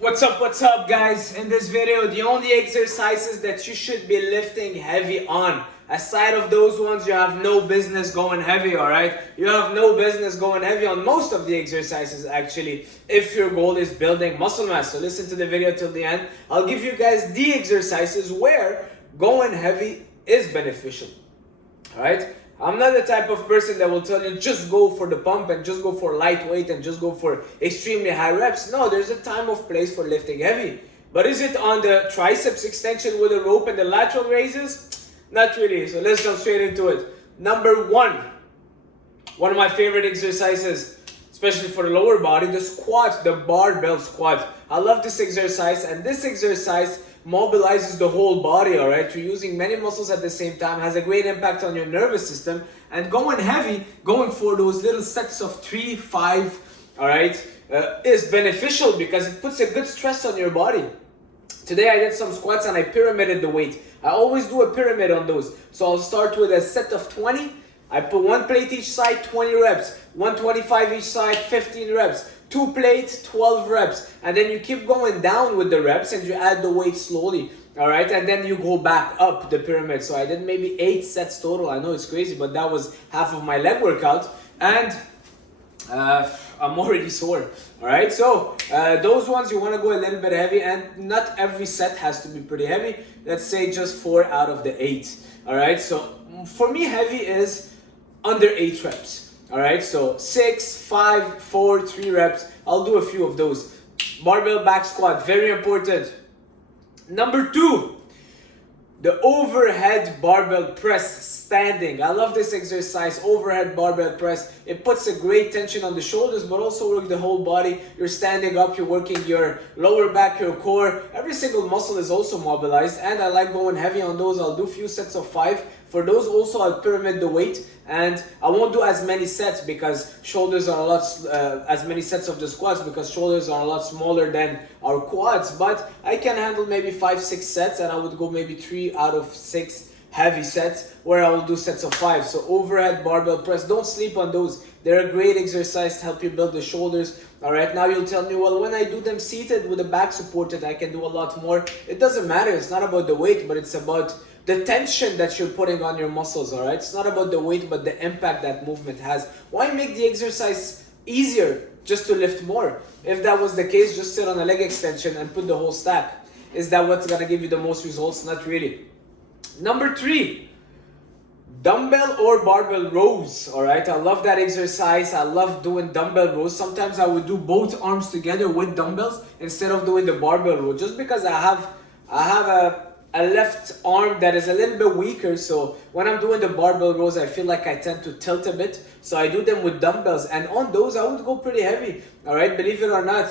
What's up guys? In this video, the only exercises that you should be lifting heavy on. Aside of those ones, you have no business going heavy, alright? You have no business going heavy on most of the exercises actually, if your goal is building muscle mass. So listen to the video till the end. I'll give you guys the exercises where going heavy is beneficial, alright? I'm not the type of person that will tell you just go for the pump and just go for lightweight and just go for extremely high reps. No, there's a time of place for lifting heavy. But is it on the triceps extension with a rope and the lateral raises? Not really. So let's jump straight into it. Number one of my favorite exercises, especially for the lower body, the squat, the barbell squat. I love this exercise, and this exercise mobilizes the whole body, all right? You're using many muscles at the same time, has a great impact on your nervous system, and going heavy, going for those little sets of 3, 5, all right, is beneficial because it puts a good stress on your body. Today I did some squats and I pyramided the weight. I always do a pyramid on those. So I'll start with a set of 20. I put one plate each side, 20 reps. 125 each side, 15 reps. 2 plates, 12 reps. And then you keep going down with the reps and you add the weight slowly. Alright, and then you go back up the pyramid. So I did maybe 8 sets total. I know it's crazy, but that was half of my leg workout. And I'm already sore. Alright, so those ones you want to go a little bit heavy, and not every set has to be pretty heavy. Let's say just 4 out of the 8. Alright, so for me heavy is under 8 reps. Alright, so 6, 5, 4, 3 reps. I'll do a few of those. Barbell back squat, very important. Number 2, the overhead barbell press standing. I love this exercise, overhead barbell press. It puts a great tension on the shoulders, but also work the whole body. You're standing up, you're working your lower back, your core. Every single muscle is also mobilized, and I like going heavy on those. I'll do a few sets of 5. For those also, I'll pyramid the weight, and I won't do as many sets because shoulders are a lot, as many sets of the squats because shoulders are a lot smaller than our quads. But I can handle maybe 5, 6 sets, and I would go maybe 3 out of 6 heavy sets where I will do sets of 5. So overhead barbell press, don't sleep on those. They're a great exercise to help you build the shoulders. All right, now you'll tell me, well, when I do them seated with the back supported, I can do a lot more. It doesn't matter. It's not about the weight, but it's about the tension that you're putting on your muscles, all right? It's not about the weight, but the impact that movement has. Why make the exercise easier just to lift more? If that was the case, just sit on a leg extension and put the whole stack. Is that what's gonna give you the most results? Not really. Number 3, dumbbell or barbell rows, all right? I love that exercise. I love doing dumbbell rows. Sometimes I would do both arms together with dumbbells instead of doing the barbell row, just because I have a left arm that is a little bit weaker, so when I'm doing the barbell rows, I feel like I tend to tilt a bit, so I do them with dumbbells, and on those I would go pretty heavy. All right, believe it or not,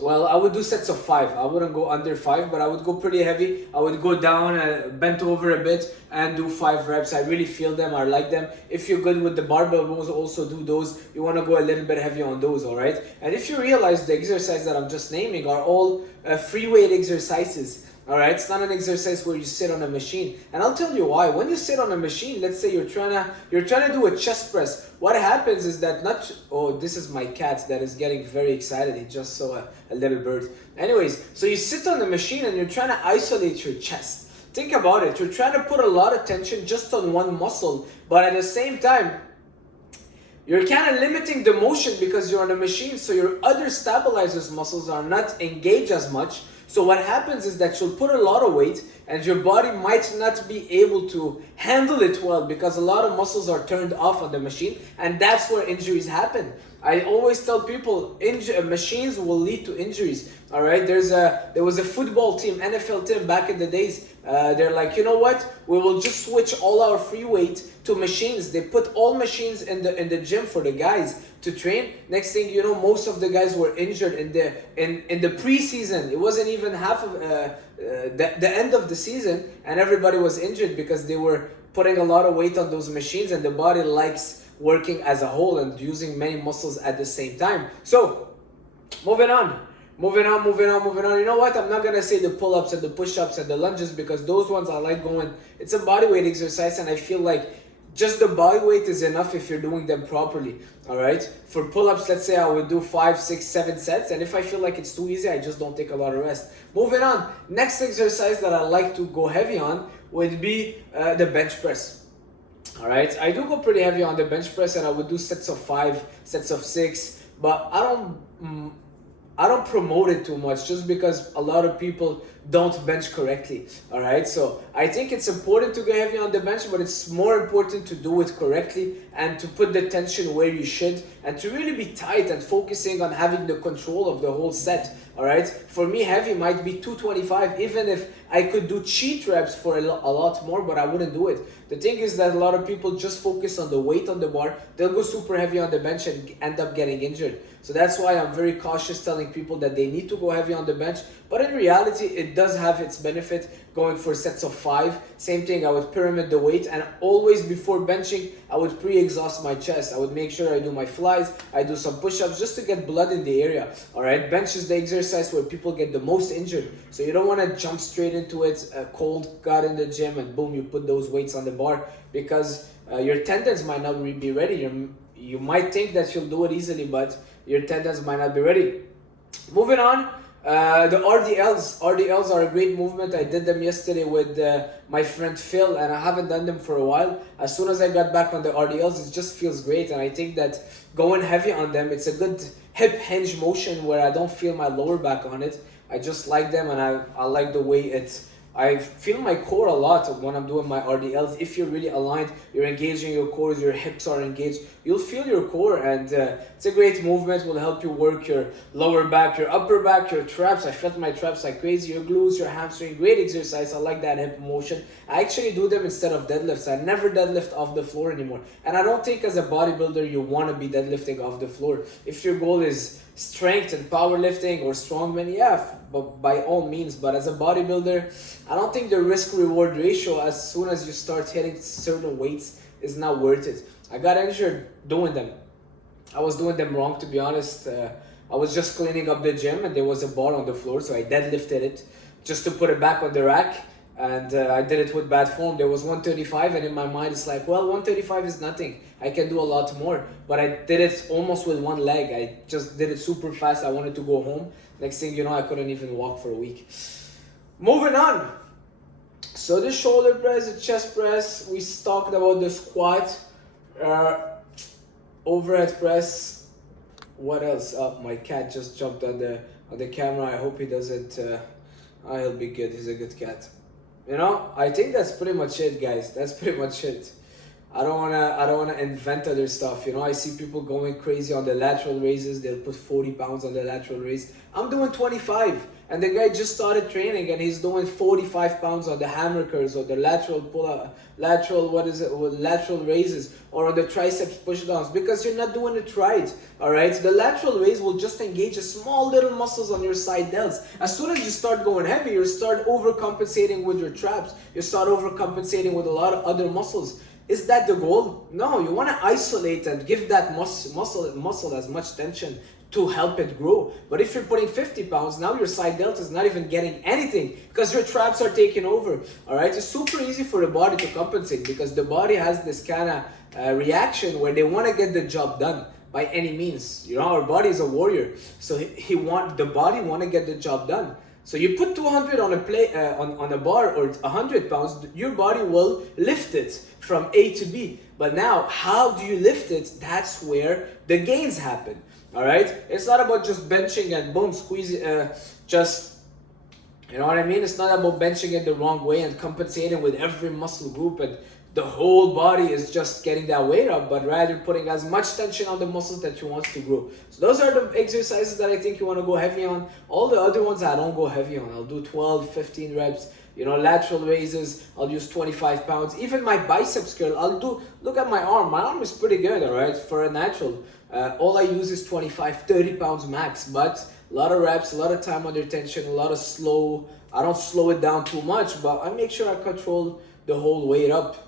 well, I would do sets of 5. I wouldn't go under 5, but I would go pretty heavy. I would go down, bent over a bit, and do 5 reps. I really feel them. I like them. If you're good with the barbell rows, also do those. You want to go a little bit heavy on those, all right? And if you realize the exercises that I'm just naming are all free weight exercises. All right, it's not an exercise where you sit on a machine, and I'll tell you why. When you sit on a machine, let's say you're trying to do a chest press. What happens is that this is my cat that is getting very excited. He just saw a little bird. Anyways, so you sit on the machine and you're trying to isolate your chest. Think about it. You're trying to put a lot of tension just on one muscle, but at the same time, you're kind of limiting the motion because you're on a machine, so your other stabilizers muscles are not engaged as much. So what happens is that you'll put a lot of weight and your body might not be able to handle it well because a lot of muscles are turned off on the machine, and that's where injuries happen. I always tell people machines will lead to injuries. All right, there was a football team, NFL team back in the days. They're like, you know what? We will just switch all our free weight to machines. They put all machines in the gym for the guys to train. Next thing you know, most of the guys were injured in the preseason. It wasn't even half of the end of the season, and everybody was injured because they were putting a lot of weight on those machines, and the body likes working as a whole and using many muscles at the same time. So, moving on. You know what? I'm not going to say the pull-ups and the push-ups and the lunges because those ones I like going. It's a bodyweight exercise, and I feel like just the body weight is enough if you're doing them properly. All right. For pull-ups, let's say I would do 5, 6, 7 sets, and if I feel like it's too easy, I just don't take a lot of rest. Moving on. Next exercise that I like to go heavy on would be the bench press. All right. I do go pretty heavy on the bench press, and I would do sets of 5, sets of 6, but I don't promote it too much just because a lot of people don't bench correctly. All right, so I think it's important to go heavy on the bench, but it's more important to do it correctly and to put the tension where you should and to really be tight and focusing on having the control of the whole set. All right, for me, heavy might be 225, even if I could do cheat reps for a lot more, but I wouldn't do it. The thing is that a lot of people just focus on the weight on the bar. They'll go super heavy on the bench and end up getting injured. So that's why I'm very cautious telling people that they need to go heavy on the bench. But in reality, it does have its benefit going for sets of 5. Same thing, I would pyramid the weight, and always before benching, I would pre-exhaust my chest. I would make sure I do my flies, I do some push-ups just to get blood in the area. All right, bench is the exercise where people get the most injured. So you don't want to jump straight into it, cold, got in the gym, and boom, you put those weights on the bar because your tendons might not be ready. You might think that you'll do it easily, but your tendons might not be ready. Moving on, the RDLs. RDLs are a great movement. I did them yesterday with my friend Phil, and I haven't done them for a while. As soon as I got back on the RDLs, it just feels great, and I think that going heavy on them, it's a good hip hinge motion where I don't feel my lower back on it. I just like them, and I like the way I feel my core a lot when I'm doing my RDLs. If you're really aligned, you're engaging your core, your hips are engaged, you'll feel your core, and it's a great movement. Will help you work your lower back, your upper back, your traps. I felt my traps like crazy, your glutes, your hamstring. Great exercise. I like that hip motion. I actually do them instead of deadlifts. I never deadlift off the floor anymore, and I don't think as a bodybuilder you want to be deadlifting off the floor. If your goal is strength and powerlifting or strongman, yeah, but by all means. But as a bodybuilder, I don't think the risk-reward ratio as soon as you start hitting certain weights is not worth it. I got injured doing them. I was doing them wrong, to be honest. I was just cleaning up the gym and there was a bar on the floor, so I deadlifted it just to put it back on the rack. And I did it with bad form. There was 135, and in my mind it's like, well, 135 is nothing. I can do a lot more. But I did it almost with one leg. I just did it super fast. I wanted to go home. Next thing you know, I couldn't even walk for a week. Moving on. So the shoulder press, the chest press, we talked about the squat, overhead press. What else? Oh, my cat just jumped on the camera. I hope he doesn't. He'll be good. He's a good cat. You know, I think that's pretty much it, guys. That's pretty much it. I don't wanna invent other stuff. You know, I see people going crazy on the lateral raises. They'll put 40 pounds on the lateral raise. I'm doing 25, and the guy just started training and he's doing 45 pounds on the hammer curls or the lateral pull-up, lateral raises, or on the triceps push-downs, because you're not doing it right. All right, the lateral raise will just engage a small little muscles on your side delts. As soon as you start going heavy, you start overcompensating with your traps. You start overcompensating with a lot of other muscles. Is that the goal? No, you want to isolate and give that muscle as much tension to help it grow. But if you're putting 50 pounds, now your side delta is not even getting anything because your traps are taking over. All right, it's super easy for the body to compensate because the body has this kind of reaction where they want to get the job done by any means. You know, our body is a warrior, so the body want to get the job done. So you put 200 on a bar or 100 pounds, your body will lift it from A to B. But now, how do you lift it? That's where the gains happen. All right? It's not about just benching and boom, squeeze it, just, you know what I mean? It's not about benching it the wrong way and compensating with every muscle group and the whole body is just getting that weight up, but rather putting as much tension on the muscles that you want to grow. So those are the exercises that I think you want to go heavy on. All the other ones I don't go heavy on. I'll do 12, 15 reps. You know, lateral raises, I'll use 25 pounds. Even my biceps curl, I'll do, look at my arm. My arm is pretty good, all right, for a natural. All I use is 25, 30 pounds max, but a lot of reps, a lot of time under tension, a lot of slow. I don't slow it down too much, but I make sure I control the whole weight up.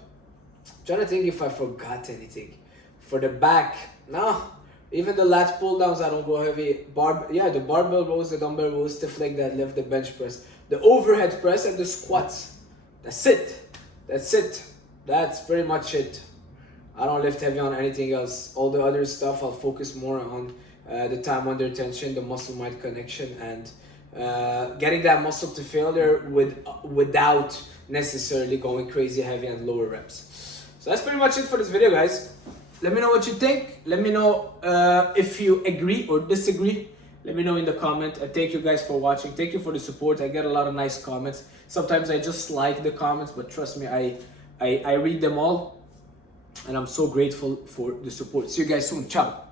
Trying to think if I forgot anything. For the back, no. Even the lat pull downs, I don't go heavy. The barbell rows, the dumbbell rows, stiff leg deadlift, the bench press, the overhead press, and the squats. That's it. That's pretty much it. I don't lift heavy on anything else. All the other stuff, I'll focus more on the time under tension, the muscle-mind connection, and getting that muscle to failure without necessarily going crazy heavy and lower reps. So that's pretty much it for this video, guys. Let me know what you think. Let me know if you agree or disagree. Let me know in the comment. And thank you guys for watching. Thank you for the support. I get a lot of nice comments. Sometimes I just like the comments, but trust me, I read them all. And I'm so grateful for the support. See you guys soon. Ciao.